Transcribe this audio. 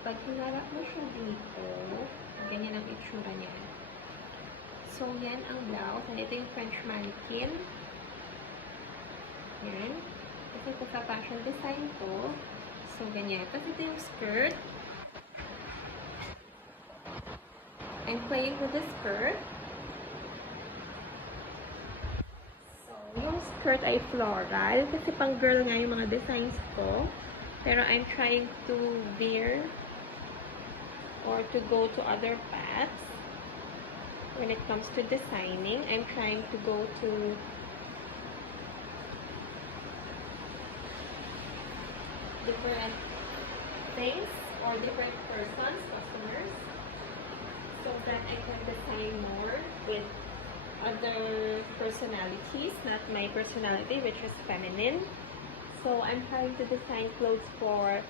pag hinarap mo siya dito, ganyan ang itsura niya. So, yan ang blouse. And ito yung French mannequin. Yan. Kasi ito sa fashion design ko. So, ganyan. Tapos ito yung skirt. I'm playing with the skirt. So, yung skirt ay floral. Kasi pang girl nga yung mga designs ko. Pero I'm trying to veer or to go to other paths. When it comes to designing, I'm trying to go to different things or different persons, customers, so that I can design more with other personalities, not my personality, which is feminine. So I'm trying to design clothes for